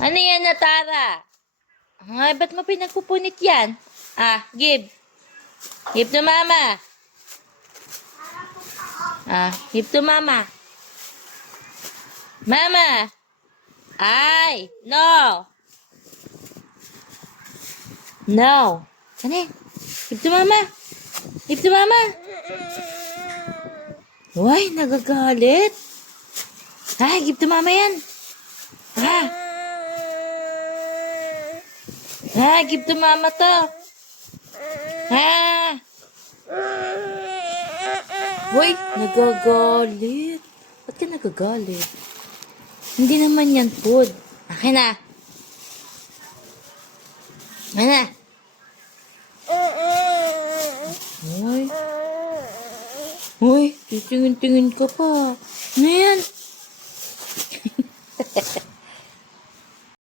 Ano yan, Natara? Ay, ba't mo pinagpupunit yan? Give. Give to mama. Give to mama. Mama. Ay, no. No. Ano eh? Give to mama. Give to mama. Uy, nagagalit. Ay, give to mama yan. Give to mama to. Uy, nagagalit. Ba't ka nagagalit? Hindi naman yan food. Akin na. Akin na. Uy. Uy, titingin-tingin ka pa. Ano yan?